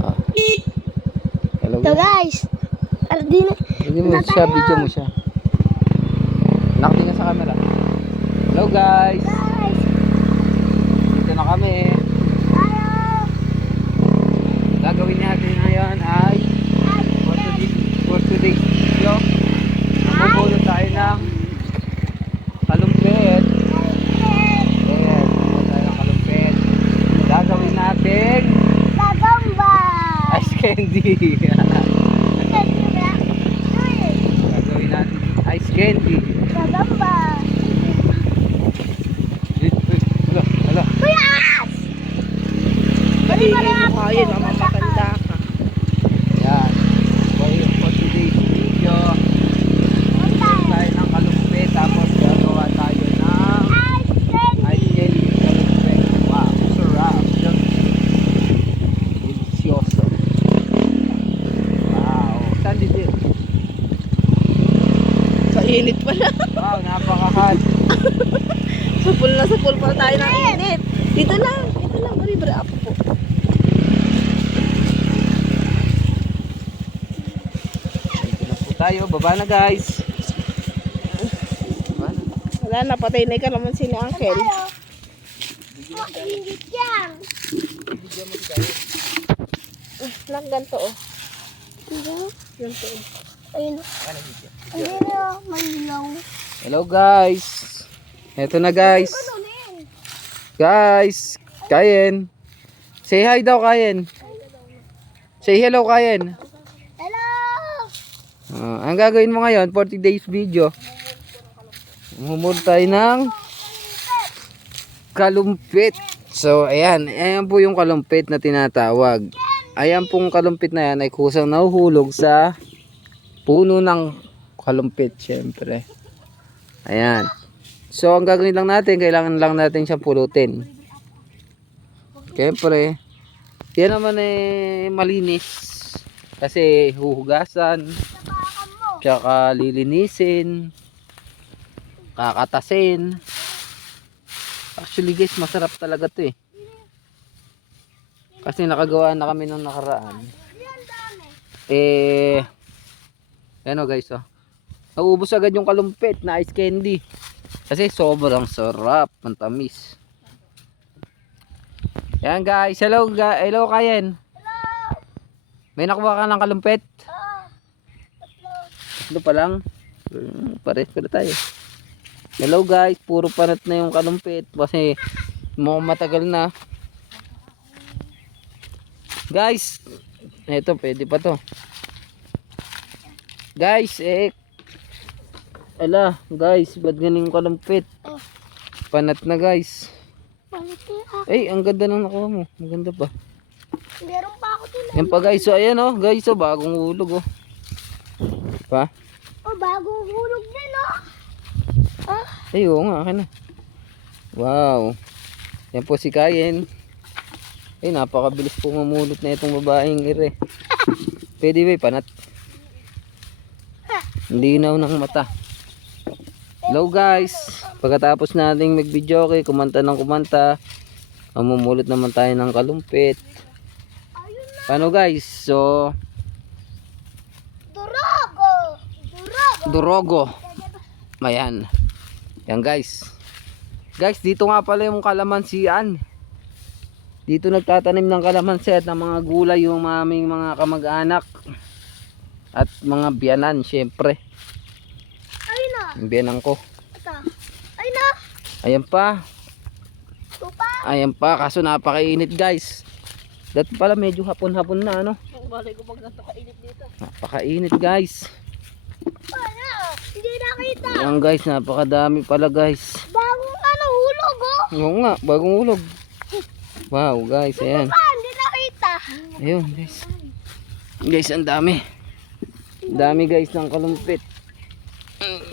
Ah. Hello So guys, Hindi mo siya, video mo siya. Nakatingin sa camera. Hello guys. Dito na kami. Gagawin natin ngayon ay for today's video. Mamumulot tayo ng kalumpit. Ayan, mamumulot tayo ng kalumpit. Gagawin natin ice candy. Gagawin natin ice candy. Hala. Hindi mo kaya, mamatanda ka. Yan. For today's video, tayo ng kalumpit. Tapos gagawa tayo ng ice candy kalumpit. Wow, sarap. Delicioso. Wow. Saan dito? sa init pala. Wow, napakahal. Sapul pa tayo ng init. Dito lang, bari up po. Dito na po tayo. Baba na guys. Baba na. Wala na, patay na ka naman si Uncle. Bigyan mo si Kaya. Lang ganito oh. Ganito oh. Ayun. Ano video? Ayun na, manilaw. Hello guys. Eto na guys. Guys, Kayen. Say hi daw Kayen. Say hello Kayen. Hello! Ang gagawin mo ngayon, 40 days video. Humulot tayo ng kalumpit. So ayan, ayan po yung kalumpit na tinatawag. Ayan pong kalumpit na yan ay kusang nahuhulog sa puno ng kalumpit syempre. Ayan. So ang gagawin lang natin, kailangan lang natin siyang pulutin. Syempre, yan naman malinis. Kasi huhugasan, tsaka lilinisin, kakatasin. Actually guys, masarap talaga to eh. Kasi nakagawa na kami nung nakaraan. Ano guys oh. Naubos agad yung kalumpit na ice candy. Kasi sobrang sarap, ang tamis. Yan guys, hello Kayen. May nakuha ka ng kalumpit? Tatlo pa lang. Pares pala tayo. Hello guys, puro panat na yung kalumpit kasi mukhang matagal na. Guys, eto pwede pa to. Guys, ala guys, ba't ganing kalumpit? Panat na guys. Ang ganda ng nakuha mo. Maganda pa. Meron pa ako din. Yan pa guys, so ayan oh, guys, so bagong hulog oh. Pa? Oh, bagong hulog din, oh. Ay, oo nga, akin na. Wow. Yan po si Kayen. Ay, napakabilis po mamulot na itong babaeng ire. Pwede ba panat? Linaw ng mata. Hello guys. Pagkatapos nating mag-video kumanta ng kumanta, mamumulot naman tayo ng kalumpit. Paano guys? So, Durogo. Mayan. Yan guys. Guys, dito nga pala yung kalamansian. Dito nagtatanim ng kalamansi at ng mga gulay yung aming mga kamag-anak. At mga biyanan, syempre. Ayun na. Yung biyanan ko. Ito. Ayun na. Ayan pa. Tupa. Ayan pa, kaso napakainit guys. Dati pala medyo hapon-hapon na ano. Balay ko pag napakainit dito. Napakainit guys. Ano? Hindi nakita. Ayan guys, napakadami pala guys. Bagong hulog, oh. Oo nga, bagong ulog. Wow guys, ayan. Hindi nakita. Ayun guys. Guys, ang dami. Dami guys ng kalumpit.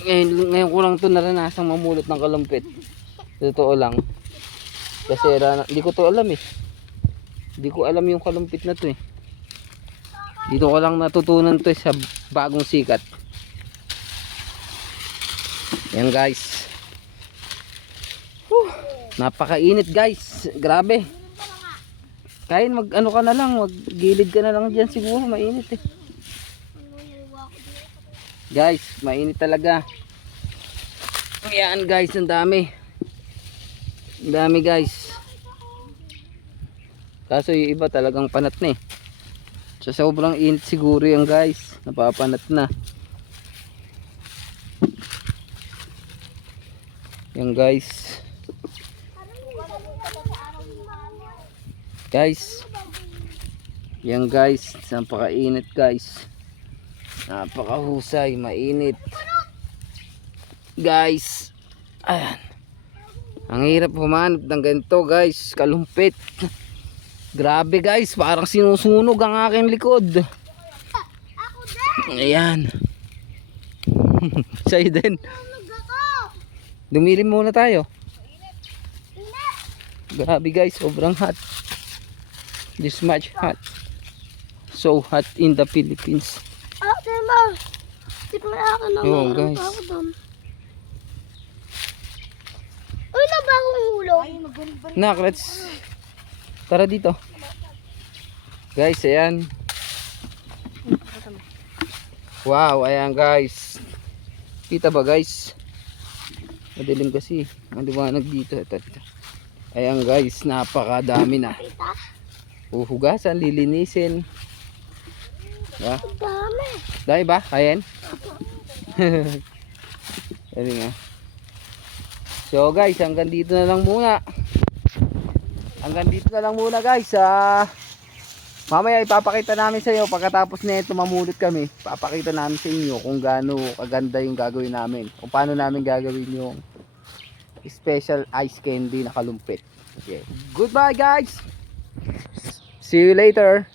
Ngayon ko lang ito naranasang mamulot ng kalumpit. Totoo lang. Kasi hindi ko to alam eh. Hindi ko alam yung kalumpit na to eh. Dito ko lang natutunan to sa bagong sikat. Yan guys. Napakainit guys. Grabe. Kain, mag ano ka na lang, mag gilid ka na lang dyan siguro, mainit eh. Guys, mainit talaga. Ayan guys, ang dami. Ang dami guys. Kaso yung iba talagang panat na eh. Sa sobrang init siguro yan guys, napapanat na. Yan guys. Guys. Yan guys, napakainit guys. Napakahusay, mainit. Guys. Ayan. Ang hirap humanap ng ganito guys, kalumpit. Grabe guys, parang sinusunog ang aking likod. Ako din. Ayan. Sa'yo din. Tulog ako. Dumilim muna tayo. Init. Grabe guys, sobrang hot. This much hot. So hot in the Philippines. Ate ma. Di pa ako na Oo, meron guys. pa ako doon. Uy, na ba akong hulog? Nak, let's... Tara dito. Guys, ayan. Wow, ayan guys. Kita ba guys? Madilim kasi. Maliwanag dito. Ito. Ayan guys, napakadami na. Uhugasan, lilinisin. Diba? Ang dami. Dahil ba? Ayan. Dali nga. So guys, hanggang dito na lang muna. Hanggang dito na lang muna guys. Mamaya ipapakita namin sa iyo pagkatapos nito mamulot kami. Papakita namin sa inyo kung gaano kaganda yung gagawin namin. Kung paano namin gagawin yung special ice candy na kalumpit. Okay. Goodbye guys. See you later.